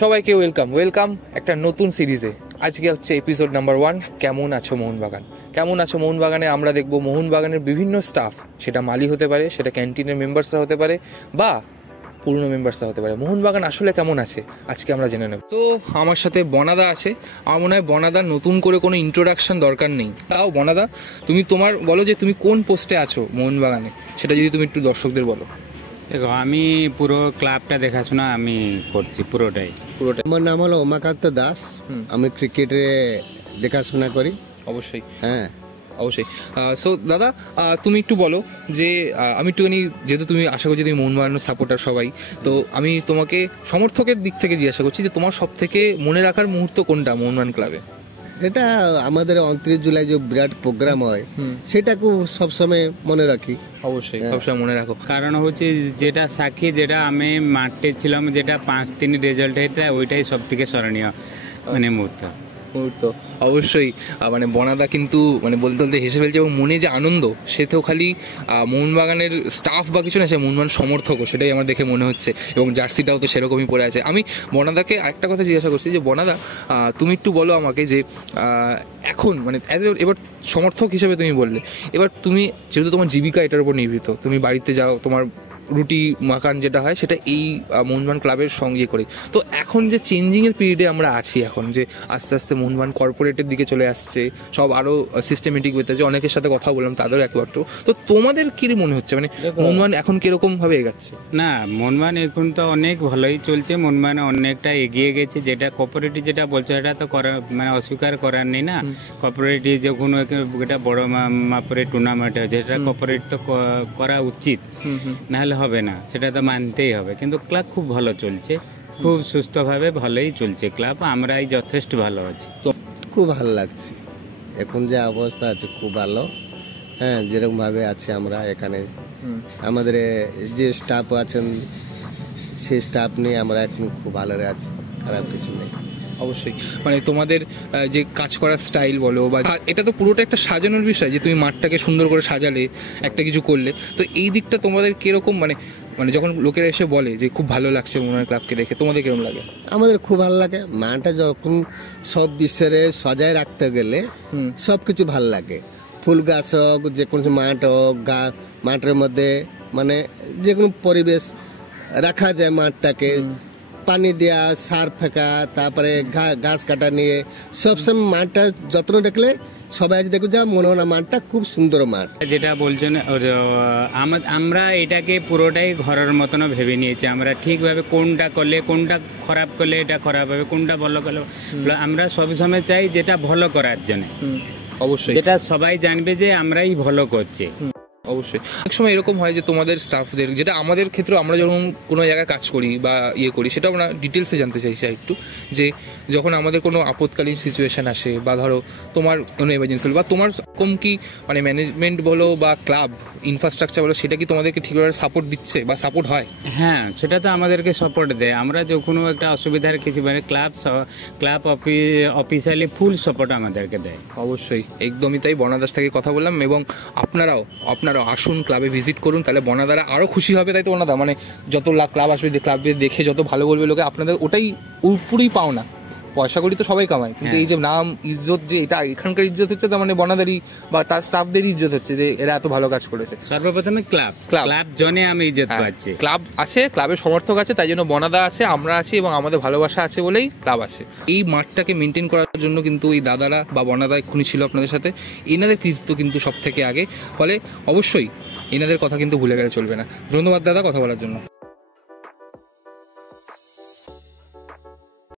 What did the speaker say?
সবাইকে ওয়েলকাম একটা নতুন সিরিজে। আজকে হচ্ছে এপিসোড নাম্বার 1, কেমন আছো মোহনবাগান। কেমন আছো মোহনবাগানে আমরা দেখব মোহনবাগানের বিভিন্ন স্টাফ, সেটা মালি হতে পারে, সেটা ক্যান্টিনের মেম্বার্সরা হতে পারে, বা পুরনো মেম্বার্সরা হতে পারে। মোহনবাগান আসলে কেমন আছে আজকে আমরা জেনে নেব। তো আমার সাথে বনাদা আছে। আমার মনে হয় বনাদার নতুন করে কোনো ইন্ট্রোডাকশন দরকার নেই। তাও বনাদা, তুমি তোমার বলো যে তুমি কোন পোস্টে আছো মোহনবাগানে, সেটা যদি তুমি একটু দর্শকদের বলো। দেখো, আমি পুরো ক্লাবটা দেখাশোনা আমি করছি পুরোটাই। আমার নাম হলো উমাকান্ত দাস। আমি ক্রিকেটে দেখাশোনা করি। অবশ্যই, হ্যাঁ অবশ্যই। সো দাদা, তুমি একটু বলো যে আমি একটুখানি, যেহেতু তুমি আশা করছি তুমি মোহনবাগানের সাপোর্টার সবাই, তো আমি তোমাকে সমর্থকের দিক থেকে জিজ্ঞাসা করছি যে তোমার সব থেকে মনে রাখার মুহূর্ত কোনটা মোহনবাগান ক্লাবে? এটা আমাদের 29 জুলাই যে বিরাট প্রোগ্রাম হয় সেটাকে সবসময় মনে রাখি। অবশ্যই, সবসময় মনে রাখো। কারণ হচ্ছে যেটা সাক্ষী, যেটা আমি মাঠে ছিলাম, যেটা 5-3 রেজাল্ট হয়েছে, ওইটাই সব থেকে স্মরণীয় মুহূর্ত। অবশ্যই। মানে বনাদা কিন্তু মানে বলতে বলতে হেসে ফেলছে, এবং মনে যে আনন্দ, সে তো খালি মোহনবাগানের স্টাফ বা কিছু না, সে মোহনবাগান সমর্থকও, সেটাই আমার দেখে মনে হচ্ছে। এবং জার্সিটাও তো সেরকমই পরে আছে। আমি বনাদাকে আরেকটা কথা জিজ্ঞাসা করছি যে বনাদা, তুমি একটু বলো আমাকে যে এখন মানে এবার সমর্থক হিসেবে তুমি বললে, এবার তুমি যেহেতু তোমার জীবিকা এটার উপর নির্ভীত, তুমি বাড়িতে যাও, তোমার রুটি মাখান যেটা হয় সেটা এই মোহনবাগান ক্লাবের সঙ্গে করি। তো এখন যে চেঞ্জিংয়ের পিরিয়ডে আমরা আছি, এখন যে আস্তে আস্তে মোহনবাগান কর্পোরেটের দিকে চলে আসছে, সব আরও সিস্টেমেটিক হতে আছে, অনেকের সাথে কথা বললাম, তাদেরও একবার। তো তোমাদের কী মনে হচ্ছে, মানে মোহনবাগান এখন কীরকমভাবে এগাচ্ছে? না, মোহনবাগান এখন তো অনেক ভালোই চলছে। মোহনবাগান অনেকটা এগিয়ে গেছে। যেটা কোঅপারেটিভ যেটা বলছো, এটা তো করা মানে অস্বীকার করার নেই না। কোঅপারেটিভ যখন এটা বড় মাপের টুর্নামেন্ট হয়, যেটা কোঅপারেটিভ তো করা উচিত, নাহলে হবে না, সেটা তো মানতেই হবে। কিন্তু ক্লাব খুব ভালো চলছে, খুব সুস্থভাবে ভালোই চলছে ক্লাব। আমরাই যথেষ্ট ভালো আছি। তো খুব ভালো লাগছে এখন যে অবস্থা আছে, খুব ভালো। হ্যাঁ, যেরকম ভাবে আছে আমরা এখানে, আমাদের যে স্টাফ আছেন সেই স্টাফ নিয়ে আমরা এখন খুব ভালো আছি, খারাপ কিছু নেই। অবশ্যই, মানে তোমাদের যে কাজ করার স্টাইল বলো, বা এটা তো পুরোটা একটা সাজানোর বিষয়, যে তুমি মাঠটাকে সুন্দর করে সাজালে, একটা কিছু করলে, তো এই দিকটা তোমাদের কিরকম, মানে মানে যখন লোকেরা এসে বলে যে খুব ভালো লাগছে মোহনবাগান ক্লাবকে দেখে, তোমাদের কিরকম লাগে? আমাদের খুব ভালো লাগে। মাঠটা যখন সব বিষয়ে সজায় রাখতে গেলে সব কিছু ভালো লাগে। ফুল গাছ হোক, যে কোনো মাঠ হোক, মাঠের মধ্যে মানে যে কোনো পরিবেশ রাখা যায়, মাঠটাকে পানি দেওয়া, সার ফেঁকা, তারপরে ঘাস কাটা নিয়ে সবসময় মাঠটা যত্ন দেখলে সবাই দেখো যা মনে হয় না, মাঠটা খুব সুন্দর মাঠ। যেটা বলছেন, আমরা এটাকে পুরোটাই ঘরের মতন ভেবে নিয়েছি। আমরা ঠিকভাবে কোনটা করলে, কোনটা খারাপ করলে এটা খারাপ হবে, কোনটা ভালো করলে আমরা সবসময় চাই যেটা ভালো করার জন্য। অবশ্যই, যেটা সবাই জানবে যে আমরাই ভালো করছি। অবশ্যই। অনেক সময় এরকম হয় যে তোমাদের স্টাফদের, যেটা আমাদের ক্ষেত্রে আমরা যখন কোনো জায়গায় কাজ করি বা করি, সেটা আমরা ডিটেলসে জানতে চাইছি একটু, যে যখন আমাদের কোনো আপৎকালীন সিচুয়েশান আসে, বা ধরো তোমার কোনো এমার্জেন্সি হলো, বা তোমার কম কি মানে ম্যানেজমেন্ট বলো বা ক্লাব ইনফ্রাস্ট্রাকচার বলো, সেটা কি তোমাদেরকে ঠিকভাবে সাপোর্ট দিচ্ছে বা সাপোর্ট হয়? হ্যাঁ, সেটা তো আমাদেরকে সাপোর্ট দেয়। আমরা যখন একটা অসুবিধার কিছু মানে ক্লাব অফিসিয়ালি ফুল সাপোর্ট আমাদেরকে দেয়। অবশ্যই, একদমই তাই। বনাদাস থেকে কথা বললাম, এবং আপনারাও আসুন, ক্লাবে ভিজিট করুন, তাহলে বনাদারা আরও খুশি হবে। তাই তো বনাদা, মানে যত ক্লাব আসবে, ক্লাবে দেখে যত ভালো বলবে লোকে, আপনাদের ওটাই উপরেই পাও না। পয়সা করি তো সবাই কামায়, কিন্তু এই যে নাম ইজ্জত, যে এটা এখানকার ইজ্জত হচ্ছে, তার মানে বনাদারি বা তার স্টাফদের ইজ্জত হচ্ছে, যে এরা এত ভালো কাজ করেছে। সর্বপ্রথমে ক্লাব জনে আমি ইজ্জত পাচ্ছি। ক্লাব আছে, ক্লাবের সমর্থক আছে, তাই জন্য বনাদা আছে, আমরা আছি, এবং আমাদের ভালোবাসা আছে বলেই ক্লাব আছে। এই মাঠটাকে মেনটেন করার জন্য কিন্তু এই দাদারা বা বনাদা এক্ষুনি ছিল আপনাদের সাথে, এনাদের কৃতিত্ব কিন্তু সব থেকে আগে। ফলে অবশ্যই এনাদের কথা কিন্তু ভুলে গেলে চলবে না। ধন্যবাদ দাদা কথা বলার জন্য।